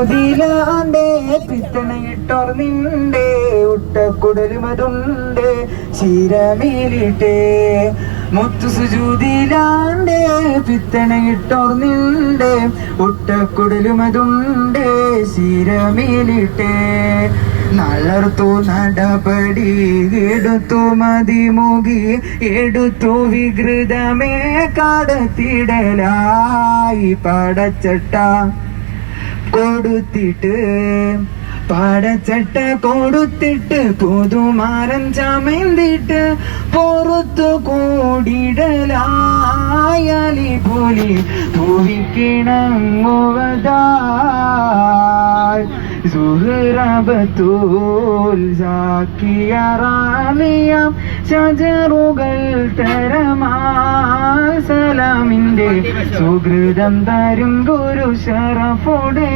സുജൂതിലാണ്ടേ പിത്തണയിട്ടോർ നിന്റെ ഉട്ടക്കുടലുമതുണ്ട് ശിരമേലിട്ടേ മുത്തു സുജൂതിലാണ്ടേ പിത്തണയിട്ടോർ നിന്റെ ഉട്ടക്കുടലുമതുണ്ട് ശിരമേലിട്ടേ നളർത്തു നടപടി എടുത്തു മതിമുകി എടുത്തു വികൃതമേ കടത്തിടലായി പടച്ചട്ട കൊടുത്തിട്ട് പടച്ചട്ട കൊടുത്തിട്ട് പുതുമാരൻ ചമന്തിട്ട് പുറത്തു കൂടിടലായാലി പുലി പൂവിക്കിണങ്ങുവതായി സുഹൃബത്തൂൽ സാക്കിയറാലിയാം ശജറുകൾ തരമാ സലാമിന്റെ സുഹൃതം തരും ഗുരു ശറഫോടെ